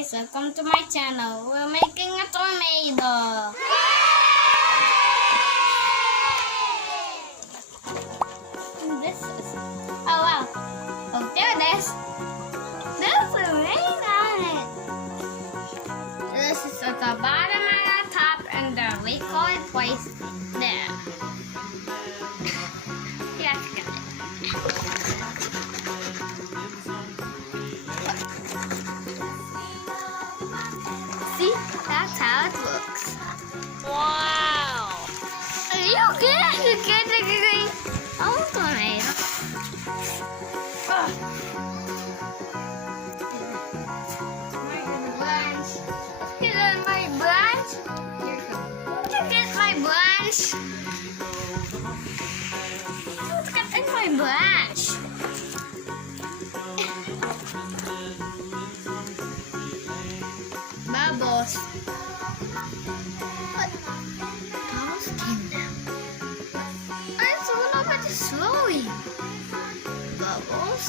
guys, welcome to my channel. We're making a tornado. And this is, oh wow, oh there it is. There's a rain on it. This is at the bottom and the top, and the recoil place there. Let's get it. See, that's how it looks. Wow! Are you good? Oh, tornado. Get on my branch. Get my branch. Let's get in my branch. Bubbles. What? Bubbles came down. It's a little bit slowly. Bubbles.